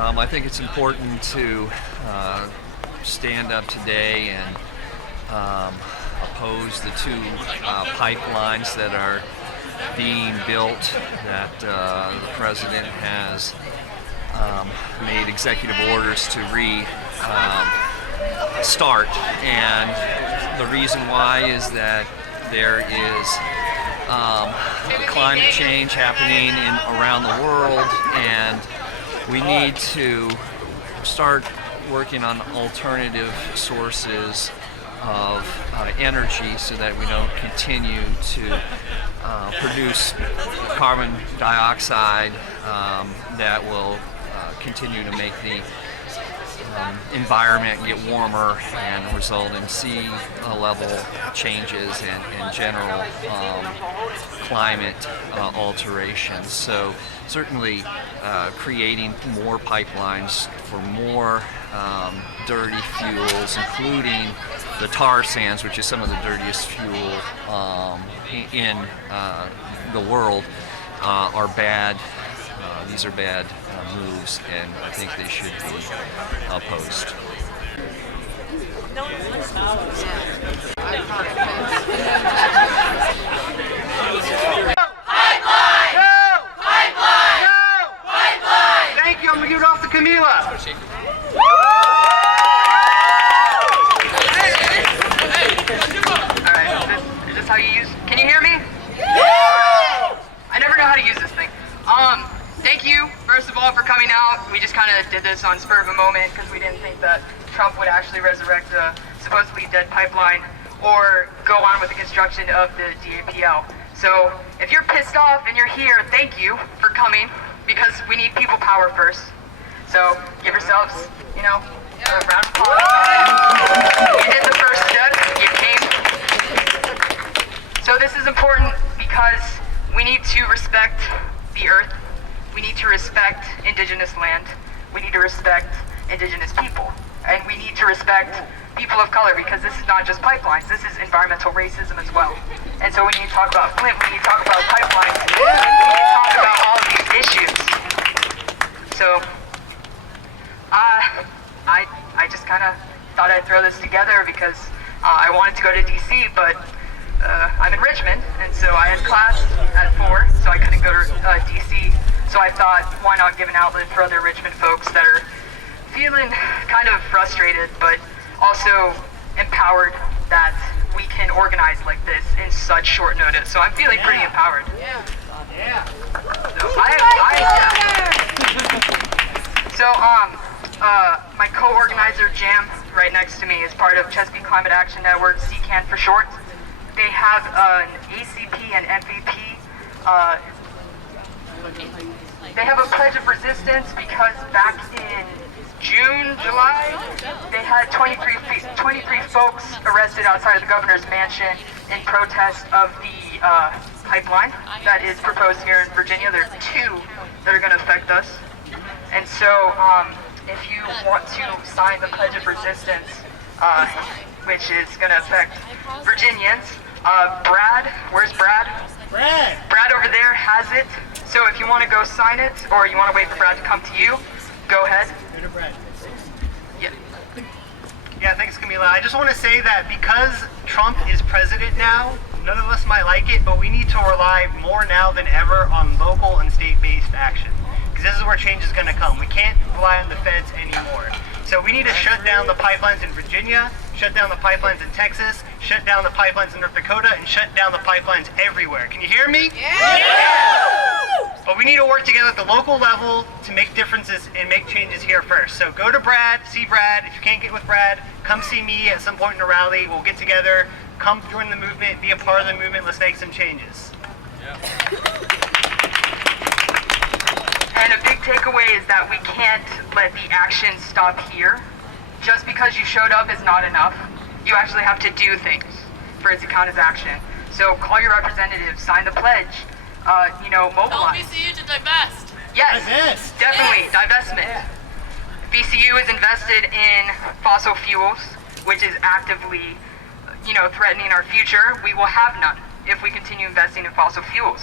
I think it's important to stand up today and oppose the two pipelines that are being built that the president has made executive orders to start. And the reason why is that there is climate change happening around the world, and we need to start working on alternative sources of energy so that we don't continue to produce carbon dioxide that will continue to make the environment get warmer and result in sea level changes and general climate alterations. So certainly creating more pipelines for more dirty fuels, including the tar sands, which is some of the dirtiest fuel in the world, are bad. These are bad moves, and I think they should be opposed. Thank you. I'm gonna give it off to Camila. All right. Is this how you use? Can you hear me? I never know how to use this thing. Thank you, first of all, for coming out. We just kind of did this on spur of a moment because we didn't think that Trump would actually resurrect the supposedly dead pipeline or go on with the construction of the DAPL. So if you're pissed off and you're here, thank you for coming, because we need people power first. So give yourselves, a round of applause. You did the first step, you came. So this is important because we need to respect the earth. We need to respect Indigenous land. We need to respect Indigenous people. And we need to respect people of color, because this is not just pipelines, this is environmental racism as well. And so we need to talk about Flint, we need to talk about pipelines, we need to talk about all of these issues. So, I just kind of thought I'd throw this together because I wanted to go to DC, but I'm in Richmond, and so I had class at 4, so I couldn't go to DC. So I thought, why not give an outlet for other Richmond folks that are feeling kind of frustrated, but also empowered that we can organize like this in such short notice. So I'm feeling pretty empowered. So my co-organizer, Jam, right next to me, is part of Chesapeake Climate Action Network, CCAN for short. They have an ACP and MVP. They have a pledge of resistance because back in June, July, they had 23 folks arrested outside of the governor's mansion in protest of the pipeline that is proposed here in Virginia. There's 2 that are going to affect us. And so if you want to sign the pledge of resistance, which is going to affect Virginians, Brad, where's Brad? Brad over there has it. So if you want to go sign it, or you want to wait for Brad to come to you, go ahead. Yeah, thanks, Camila. I just want to say that because Trump is president now, none of us might like it, but we need to rely more now than ever on local and state-based action, because this is where change is going to come. We can't rely on the feds anymore. So we need to shut down the pipelines in Virginia, shut down the pipelines in Texas, shut down the pipelines in North Dakota, and shut down the pipelines everywhere. Can you hear me? Yeah! But we need to work together at the local level to make differences and make changes here first. So go to Brad, see Brad. If you can't get with Brad, come see me at some point in a rally. We'll get together, come join the movement, be a part of the movement. Let's make some changes. Yeah. And a big takeaway is that we can't let the action stop here. Just because you showed up is not enough. You actually have to do things for it to count as action. So call your representatives, sign the pledge, mobilize. Tell VCU to divest. Yes, definitely, yes. Divestment. Yeah. VCU is invested in fossil fuels, which is actively, threatening our future. We will have none if we continue investing in fossil fuels.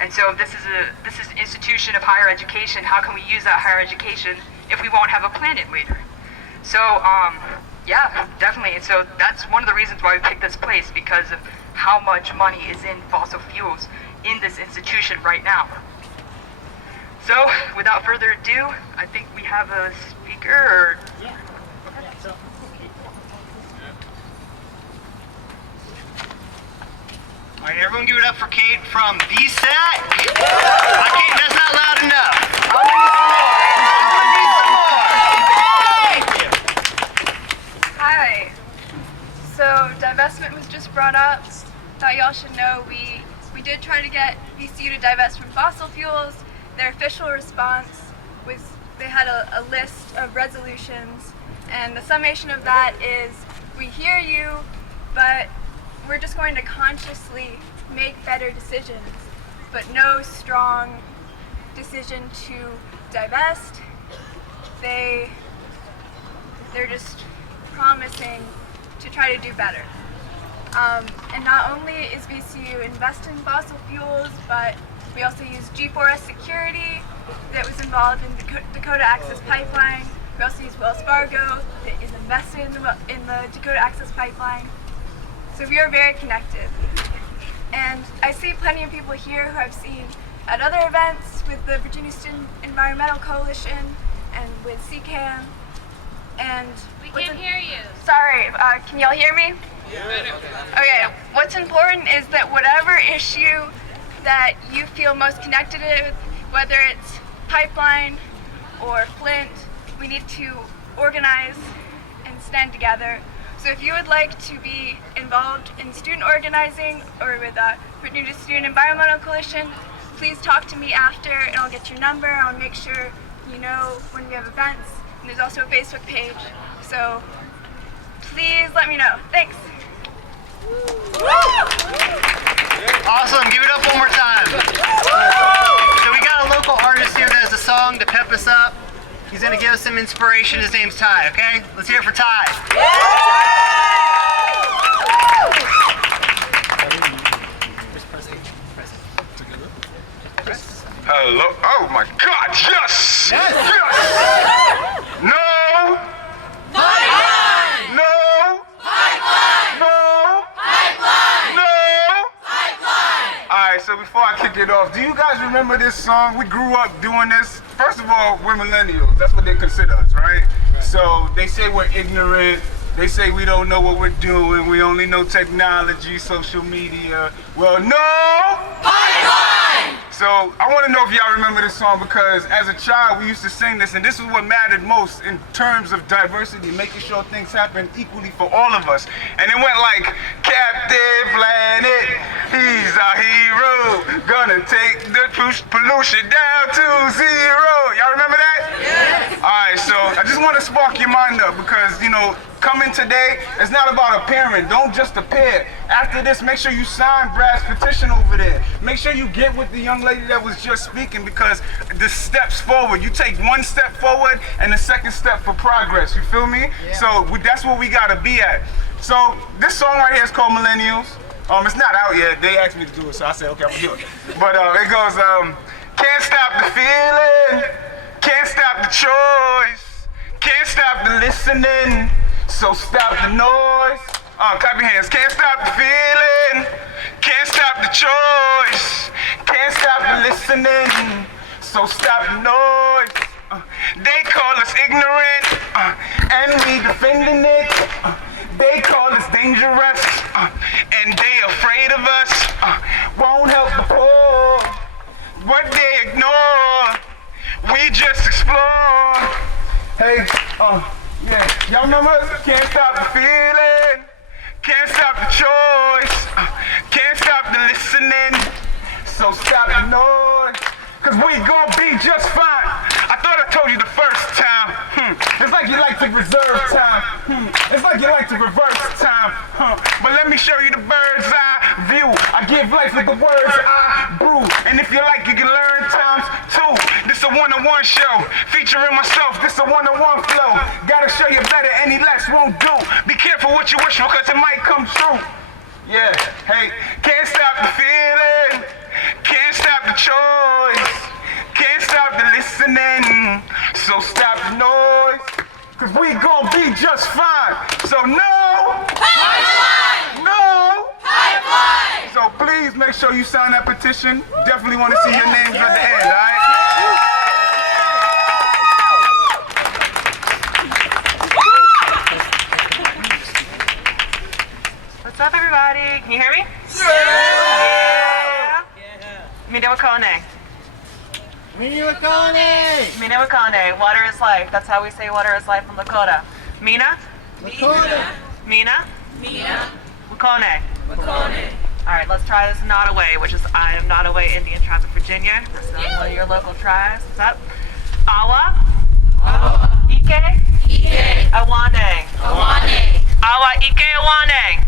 And so this is an institution of higher education. How can we use that higher education if we won't have a planet later. So, yeah, definitely. And so that's one of the reasons why we picked this place, because of how much money is in fossil fuels in this institution right now. So, without further ado, I think we have a speaker, or... All right, everyone give it up for Kate from VSAT. Kate, that's not loud enough. How many some more? Hi. So divestment was just brought up. Thought y'all should know we did try to get VCU to divest from fossil fuels. Their official response was they had a list of resolutions, and the summation of that is, we hear you, but we're just going to consciously make better decisions, but no strong decision to divest. They're just promising to try to do better. And not only is VCU investing in fossil fuels, but we also use G4S Security that was involved in the Dakota Access Pipeline. We also use Wells Fargo that is invested in the Dakota Access Pipeline. So we are very connected. And I see plenty of people here who I've seen at other events with the Virginia Student Environmental Coalition and with CCAM. And We can't hear you. sorry, can y'all hear me? Okay, what's important is that whatever issue that you feel most connected with, whether it's pipeline or Flint, we need to organize and stand together. So if you would like to be involved in student organizing or with Virginia Student Environmental Coalition, please talk to me after and I'll get your number. I'll make sure you know when we have events. And there's also a Facebook page. So please let me know. Thanks. Awesome, give it up one more time. So we got a local artist here that has a song to pep us up. He's gonna give us some inspiration. His name's Ty, okay? Let's hear it for Ty. Hello. Oh my God, yes! Yes! No! Pipeline! No! Pipeline! No! Pipeline! No! Pipeline! Alright, so before I kick it off, do you guys remember this song? We grew up doing this. First of all, we're millennials. That's what they consider us, right? So they say we're ignorant. They say we don't know what we're doing. We only know technology, social media. Well, no! Pipeline! So I want to know if y'all remember this song, because as a child we used to sing this, and this is what mattered most in terms of diversity, making sure things happen equally for all of us. And it went like, Captain Planet, he's our hero, gonna take the pollution down to zero. Y'all remember that? Yes. All right, so I just want to spark your mind up, because, you know, coming today, it's not about appearing. Don't just appear. After this, make sure you sign Brad's petition over there. Make sure you get with the young lady that was just speaking, because the steps forward, you take one step forward and the second step for progress. You feel me? Yeah. So that's where we gotta be at. So this song right here is called Millennials. It's not out yet. They asked me to do it, so I said, okay, I'm gonna do it. But it goes, can't stop the feeling, can't stop the choice, can't stop the listening. So stop the noise. Clap your hands. Can't stop the feeling. Can't stop the choice. Can't stop the listening. So stop the noise. They call us ignorant, and we defending it. They call us dangerous, and they afraid of us. Won't help the poor. What they ignore, we just explore. Hey, yeah, y'all remember? Can't stop the feeling, can't stop the choice, can't stop the listening, so stop the noise, cause we gon' be just fine. I thought I told you the first time, it's like you like to reserve time, it's like you like to reverse time, but let me show you the bird's eye view. I give life with the words I brew, and if you like, you can learn times two. This a one-on-one show, featuring myself, this a one-on-one flow. Gotta show you better, any less won't do. Be careful what you wish for, cause it might come true. Yeah, hey, can't stop the feeling, can't stop the choice, can't stop the listening, So stop the noise, cause we gon' be just fine. So no pipeline! No pipeline! So please make sure you sign that petition. Definitely want to see your names at the end, all right? What's up, everybody? Can you hear me? Yeah! Mine wakone. Mine wakone. Water is life. That's how we say water is life in Lakota. Mina? Mina? Wakone. All right, let's try this Nottoway, which is I am Nottoway Indian Tribe of Virginia. This is one of your local tribes. What's up? Awa. Ike. Awane. Awa Ike Awane.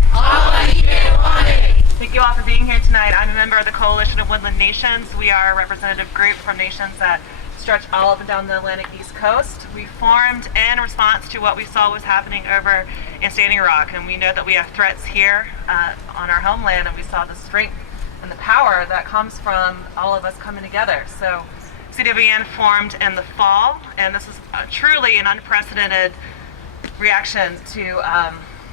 Thank you all for being here tonight. I'm a member of the Coalition of Woodland Nations. We are a representative group from nations that stretch all up and down the Atlantic East Coast. We formed in response to what we saw was happening over in Standing Rock, and we know that we have threats here on our homeland, and we saw the strength and the power that comes from all of us coming together. So CWN formed in the fall, and this is truly an unprecedented reaction to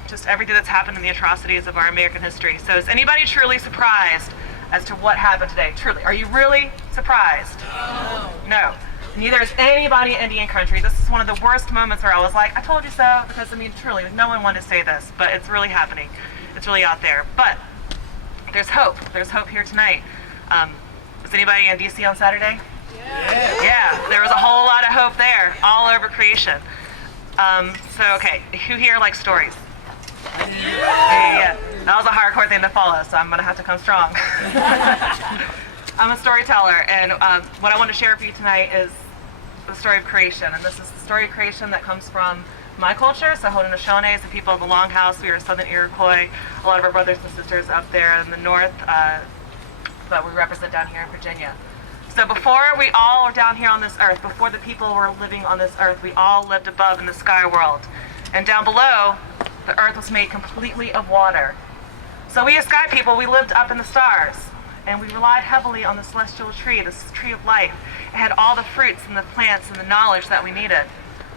just everything that's happened in the atrocities of our American history. So is anybody truly surprised as to what happened today? Truly, are you really surprised? No. Neither is anybody in Indian country. This is one of the worst moments where I was like, I told you so, because I mean, truly, no one wanted to say this, but it's really happening. It's really out there. But there's hope. There's hope here tonight. Was anybody in DC on Saturday? Yeah, there was a whole lot of hope there, all over creation. Okay, who here likes stories? Yeah. That was a hardcore thing to follow, so I'm gonna have to come strong. I'm a storyteller, and what I want to share for you tonight is the story of creation, and this is the story of creation that comes from my culture. So Haudenosaunee, the people of the Longhouse, we are Southern Iroquois, a lot of our brothers and sisters up there in the north, but we represent down here in Virginia. So before we all were down here on this earth, before the people were living on this earth, we all lived above in the sky world. And down below, the earth was made completely of water. So we as sky people, we lived up in the stars, and we relied heavily on the celestial tree, this tree of life. It had all the fruits and the plants and the knowledge that we needed.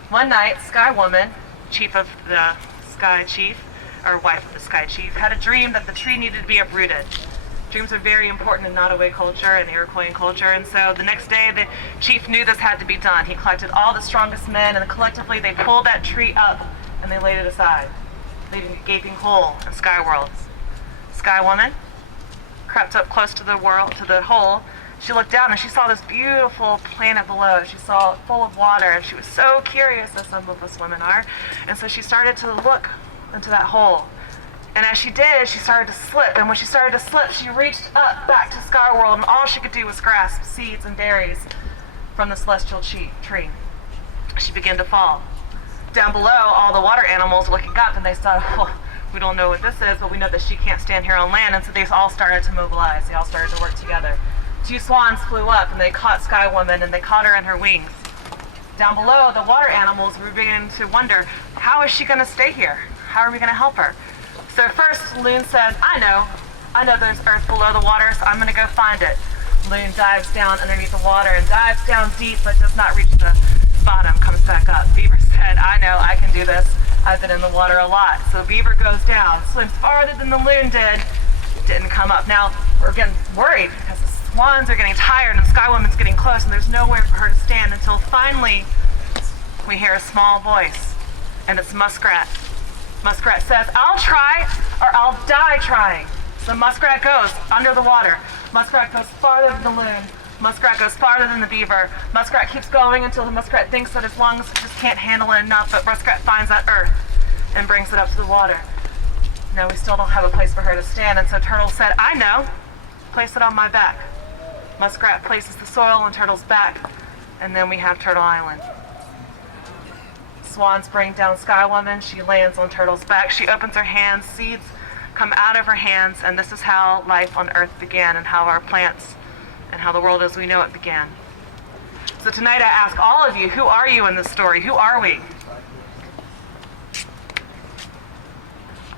One night, Sky Woman, chief of the Sky Chief, or wife of the Sky Chief, had a dream that the tree needed to be uprooted. Dreams are very important in Nottoway culture and Iroquois culture, and so the next day the chief knew this had to be done. He collected all the strongest men, and collectively they pulled that tree up and they laid it aside, leaving a gaping hole in Sky World. Sky Woman crept up close to the hole. She looked down and she saw this beautiful planet below. She saw it full of water, and she was so curious, as some of us women are, and so she started to look into that hole. And as she did, she started to slip. And when she started to slip, she reached up back to Sky World, and all she could do was grasp seeds and berries from the celestial tree. She began to fall. Down below, all the water animals were looking up, and they thought, oh, we don't know what this is, but we know that she can't stand here on land. And so they all started to mobilize. They all started to work together. 2 swans flew up, and they caught Sky Woman, and they caught her in her wings. Down below, the water animals were beginning to wonder, how is she going to stay here? How are we going to help her? So first, Loon says, I know there's earth below the water, so I'm gonna go find it. Loon dives down underneath the water and dives down deep, but does not reach the bottom, comes back up. Beaver said, I know, I can do this. I've been in the water a lot. So Beaver goes down, swims farther than the Loon didn't come up. Now, we're getting worried because the swans are getting tired and Sky Woman's getting close, and there's nowhere for her to stand until finally we hear a small voice, and it's Muskrat. Muskrat says, I'll try or I'll die trying. So Muskrat goes under the water. Muskrat goes farther than the Loon. Muskrat goes farther than the Beaver. Muskrat keeps going until the Muskrat thinks that his lungs just can't handle it enough, but Muskrat finds that earth and brings it up to the water. Now we still don't have a place for her to stand, and so Turtle said, I know, place it on my back. Muskrat places the soil on Turtle's back, and then we have Turtle Island. Swans bring down Sky Woman. She lands on Turtle's back. She opens her hands, seeds come out of her hands, and this is how life on Earth began, and how our plants and how the world as we know it began. So tonight I ask all of you, who are you in this story? Who are we?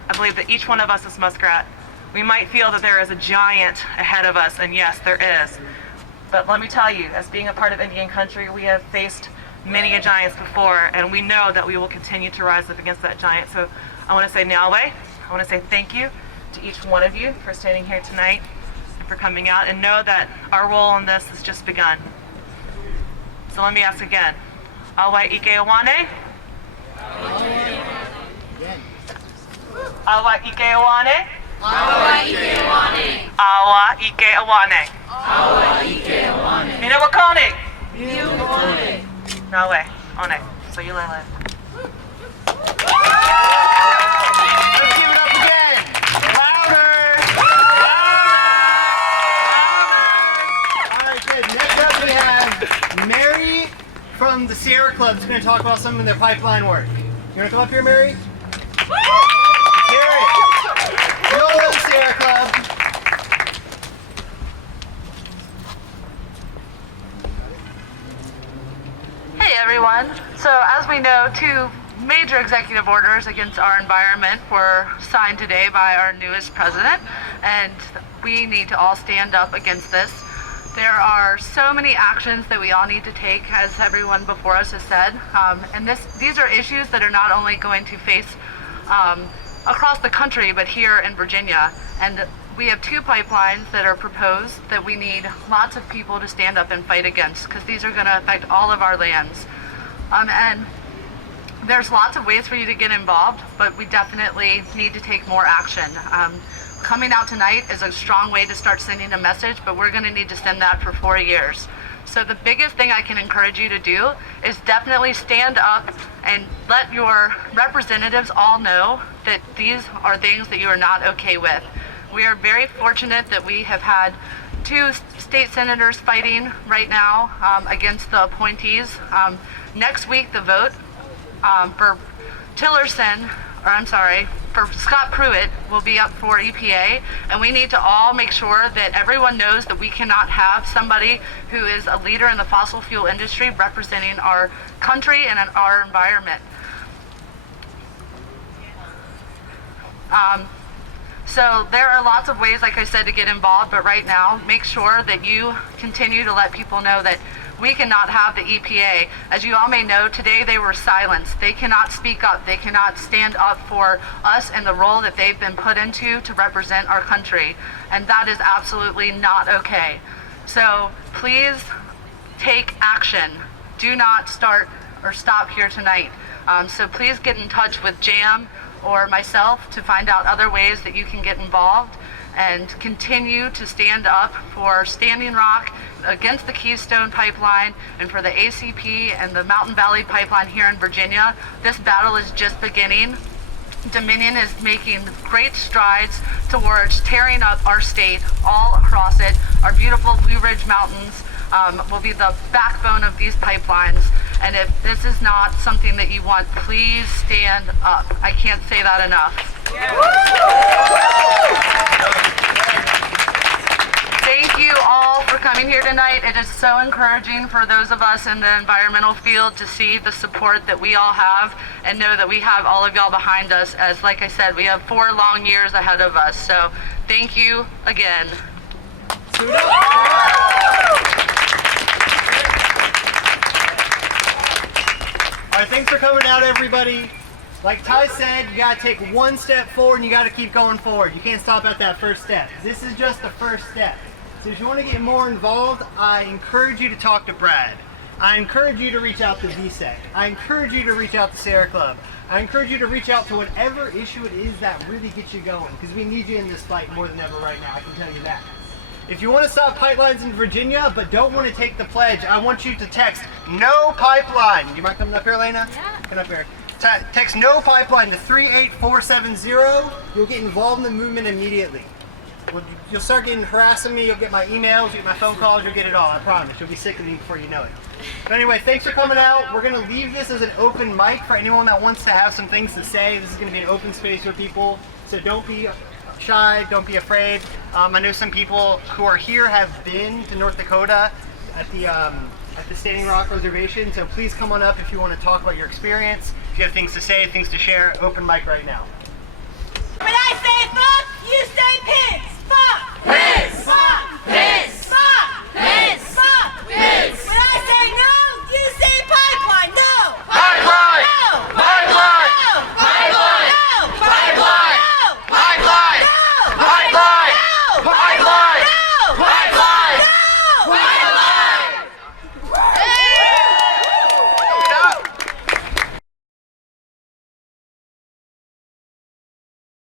I believe that each one of us is Muskrat. We might feel that there is a giant ahead of us, and yes, there is. But let me tell you, as being a part of Indian country, we have faced many giants before, and we know that we will continue to rise up against that giant. So I want to say Nialwe, I want to say thank you to each one of you for standing here tonight and for coming out, and know that our role in this has just begun. So let me ask again. Awa Ike Awane? Awa Ike Awane? Awa Ike Awane. Awa Ike Awane. Awa Ike Awane. Mina Wakone. Wakone. Nawe. One. So you lele. Let's give it up again. Louder. All right, good. Next up we have Mary from the Sierra Club is going to talk about some of their pipeline work. You want to come up here, Mary? Let's hear it. Hello, Sierra Club. Hey everyone. So as we know, 2 major executive orders against our environment were signed today by our newest president, and we need to all stand up against this. There are so many actions that we all need to take, as everyone before us has said, and these are issues that are not only going to face across the country, but here in Virginia. And we have 2 pipelines that are proposed that we need lots of people to stand up and fight against, because these are going to affect all of our lands. And there's lots of ways for you to get involved, but we definitely need to take more action. Coming out tonight is a strong way to start sending a message, but we're going to need to send that for 4 years. So the biggest thing I can encourage you to do is definitely stand up and let your representatives all know that these are things that you are not okay with. We are very fortunate that we have had 2 state senators fighting right now against the appointees. Next week, the vote for for Scott Pruitt will be up for EPA, and we need to all make sure that everyone knows that we cannot have somebody who is a leader in the fossil fuel industry representing our country and our environment. So there are lots of ways, like I said, to get involved, but right now, make sure that you continue to let people know that we cannot have the EPA. As you all may know, today they were silenced. They cannot speak up. They cannot stand up for us and the role that they've been put into to represent our country. And that is absolutely not okay. So please take action. Do not start or stop here tonight. So please get in touch with JAM or myself to find out other ways that you can get involved and continue to stand up for Standing Rock, against the Keystone Pipeline, and for the ACP and the Mountain Valley Pipeline here in Virginia. This battle is just beginning. Dominion is making great strides towards tearing up our state all across it. Our beautiful Blue Ridge Mountains will be the backbone of these pipelines. And if this is not something that you want, please stand up. I can't say that enough. Thank you all for coming here tonight. It is so encouraging for those of us in the environmental field to see the support that we all have and know that we have all of y'all behind us. As like I said, we have 4 long years ahead of us. So thank you again. All right, thanks for coming out, everybody. Like Ty said, you gotta take 1 step forward and you gotta keep going forward. You can't stop at that first step. This is just the first step. So if you want to get more involved, I encourage you to talk to Brad. I encourage you to reach out to VSEC. I encourage you to reach out to Sierra Club. I encourage you to reach out to whatever issue it is that really gets you going, because we need you in this fight more than ever right now, I can tell you that. If you want to stop pipelines in Virginia but don't want to take the pledge, I want you to text "No Pipeline." Do you mind coming up here, Elena? Yeah. Come up here. Text "No Pipeline" to 38470. You'll get involved in the movement immediately. You'll start getting harassing me. You'll get my emails, you'll get my phone calls, you'll get it all. I promise. You'll be sick of me before you know it. But anyway, thanks for coming out. We're going to leave this as an open mic for anyone that wants to have some things to say. This is going to be an open space for people, so don't be shy, don't be afraid. I know some people who are here have been to North Dakota at the Standing Rock Reservation, so please come on up if you want to talk about your experience. If you have things to say, things to share, open mic right now. When I say fuck, you say pig.